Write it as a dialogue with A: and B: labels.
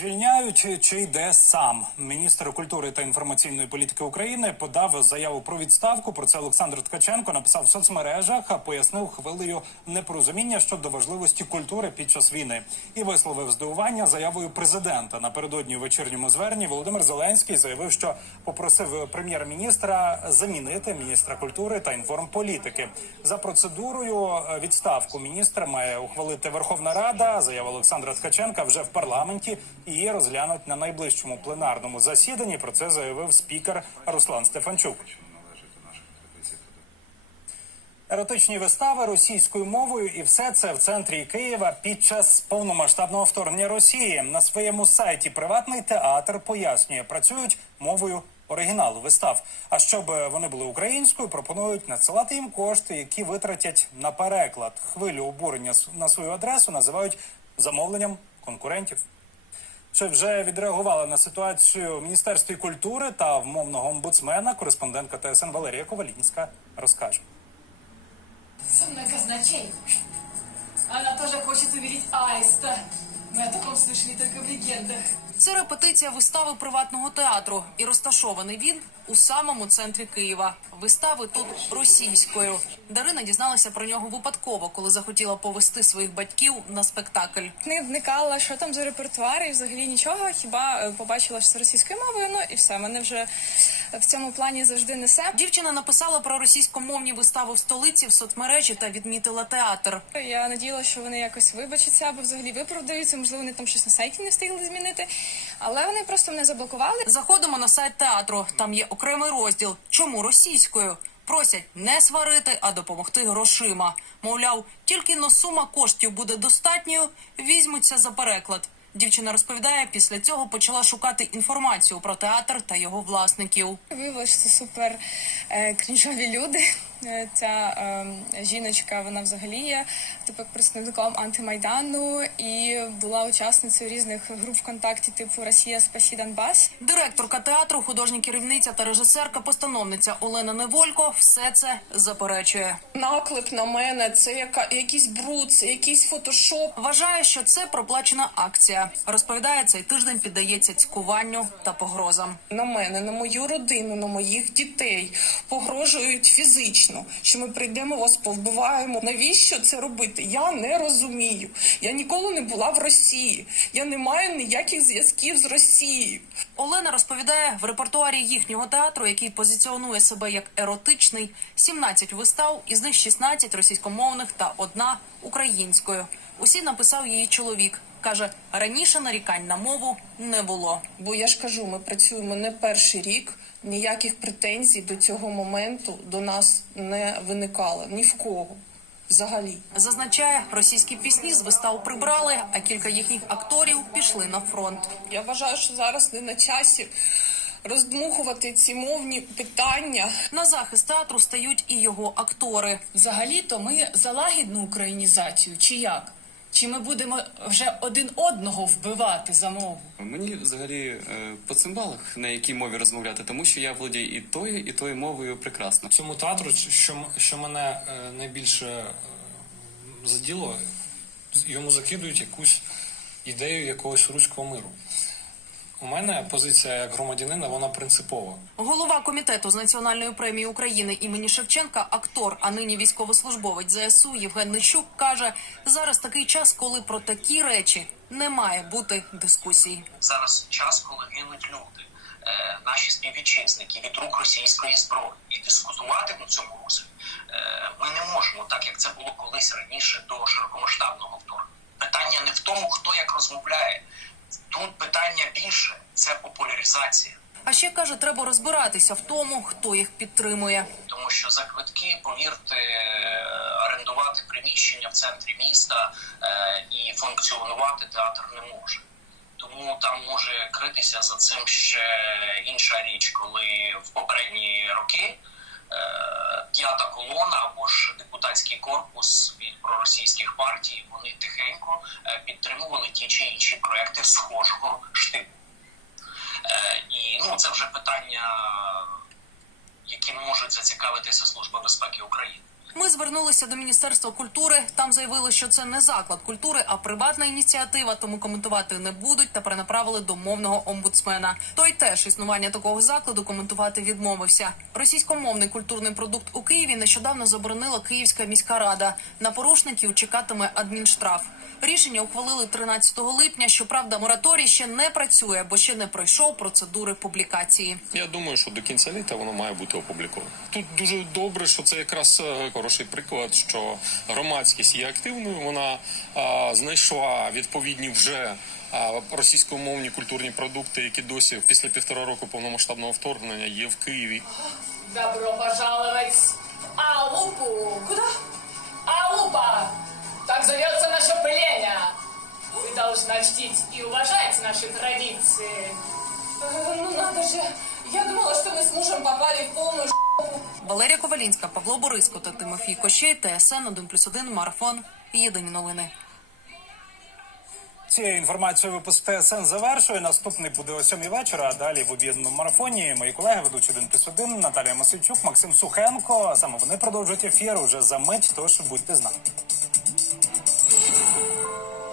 A: Звільняють чи йде сам міністр культури та інформаційної політики України подав заяву про відставку. Про це Олександр Ткаченко написав в соцмережах, а пояснив хвилею непорозуміння щодо важливості культури під час війни і висловив здивування заявою президента. Напередодні у вечірньому зверненні Володимир Зеленський заявив, що попросив прем'єр-міністра замінити міністра культури та інформполітики. За процедурою е, відставку міністра має ухвалити Верховна Рада. Заява Олександра Ткаченка вже в парламенті. Її розглянуть на найближчому пленарному засіданні. Про це заявив спікер Руслан Стефанчук. Еротичні вистави російською мовою, і все це в центрі Києва під час повномасштабного вторгнення Росії. На своєму сайті приватний театр пояснює, працюють мовою оригіналу вистав. А щоб вони були українською, пропонують надсилати їм кошти, які витратять на переклад. Хвилю обурення на свою адресу називають замовленням конкурентів. Чи вже відреагувала на ситуацію в Міністерстві культури та в мовного омбудсмена кореспондентка ТСН Валерія Ковалінська розкаже.
B: Многозначей. Она тоже теж увидеть Аиста. Мы о таком слышали тільки в легендах.
C: Це репетиція вистави приватного театру, і розташований він у самому центрі Києва. Вистави тут російською. Дарина дізналася про нього випадково, коли захотіла повести своїх батьків на спектакль.
D: Не вникала, що там за репертуар, і взагалі нічого. Хіба е, побачила, що це російською мовою. Ну і все. Мене вже в цьому плані завжди несе.
C: Дівчина написала про російськомовні вистави в столиці в соцмережі та відмітила театр.
D: Я надіялася, що вони якось вибачаться або взагалі виправдаються. Можливо, вони там щось на сайті не встигли змінити. Але вони просто мене заблокували.
C: Заходимо на сайт театру. Там є окремий розділ. Чому російською? Просять не сварити, а допомогти грошима. Мовляв, тільки но сума коштів буде достатньою, візьмуться за переклад. Дівчина розповідає, після цього почала шукати інформацію про театр та його власників.
D: Виявилося, що це супер е, крінжові люди. Е, Ця е, жіночка, вона взагалі є типу представником антимайдану і була учасницею різних груп ВКонтакті, типу Росія Спасі Донбас.
C: Директорка театру, художня керівниця та режисерка, постановниця Олена Неволько все це заперечує.
E: наклеп на мене, це яка якийсь бруд, це якийсь фотошоп.
C: Вважає, що це проплачена акція. Розповідає, цей тиждень піддається цькуванню та погрозам.
E: На мене, на мою родину, на моїх дітей погрожують фізично, що ми прийдемо вас повбиваємо. Навіщо це робити? Я не розумію. Я ніколи не була в Росії. Я не маю ніяких зв'язків з Росією.
C: Олена розповідає, в репертуарі їхнього театру, який позиціонує себе як еротичний, 17 вистав, із них 16 російськомовних та одна українською. Усі написав її чоловік. Каже, раніше нарікань на мову не було.
E: Бо я ж кажу, ми працюємо не перший рік. Ніяких претензій до цього моменту до нас не виникало ні в кого взагалі.
C: Зазначає, російські пісні з вистав прибрали, а кілька їхніх акторів пішли на фронт.
E: Я вважаю, що зараз не на часі роздмухувати ці мовні питання.
C: На захист театру стають і його актори.
B: Взагалі-то ми за лагідну українізацію, чи як? Чи ми будемо вже один одного вбивати за мову?
F: Мені взагалі е, по цимбалах на якій мові розмовляти, тому що я володію і тою, і тою мовою прекрасно.
G: цьому театру, що, що мене е, найбільше е, заділо, йому закидують якусь ідею якогось руського миру. У мене позиція як громадянина, вона принципова.
C: Голова комітету з національної премії України імені Шевченка, актор, а нині військовослужбовець ЗСУ Євген Нищук каже: зараз такий час, коли про такі речі не має бути дискусій.
H: зараз час, коли гинуть люди, е, наші співвітчизники від рук російської зброї, і дискутувати на цьому розгляді е, ми не можемо, так як це було колись раніше до широкомасштабного вторгнення. Питання не в тому, хто як розмовляє. Тут питання більше це популяризація.
C: А ще каже, треба розбиратися в тому, хто їх підтримує.
H: Тому що за квитки, повірте, орендувати приміщення в центрі міста е, і функціонувати театр не може. Тому там може критися за цим ще інша річ, коли в попередні роки п'ята колона або ж депутатський корпус від проросійських партій вони тихенько е, підтримували ті чи інші проекти схожого штибу. Е, і ну це вже питання, яким можуть зацікавитися Служба безпеки України.
C: Ми звернулися до Міністерства культури. Там заявили, що це не заклад культури, а приватна ініціатива, тому коментувати не будуть та перенаправили до мовного омбудсмена. Той теж існування такого закладу коментувати відмовився. Російськомовний культурний продукт у Києві нещодавно заборонила Київська міська рада. На порушників чекатиме адмінштраф. Рішення ухвалили 13 липня. Щоправда, мораторій ще не працює, бо ще не пройшов процедури публікації.
I: Я думаю, що до кінця літа воно має бути опубліковано. Тут дуже добре, що це якраз е, хороший приклад, що громадськість є активною. Вона а, знайшла відповідні вже а, російськомовні культурні продукти, які досі після півтора року повномасштабного вторгнення є в Києві.
B: Добро пожаловать в Алупу. Куда? Алупа! Так зовется наше племя. Вы должны чтить и уважать наши традиции.
E: Е, Ну надо же, я думала, що ми з мужем попали
C: Ковалінська, Павло Бориско та Тимофій Кощей, ТСН 1+,1, Марафон. Єдині новини.
A: Цією інформацією випуск ТСН завершує. Наступний буде о сьомій вечора. А далі в об'єднаному марафоні мої колеги ведучі 1 плюс 1, Наталія Масичук, Максим Сухенко. Саме вони продовжують ефір уже за мить. Тож будьте з нами.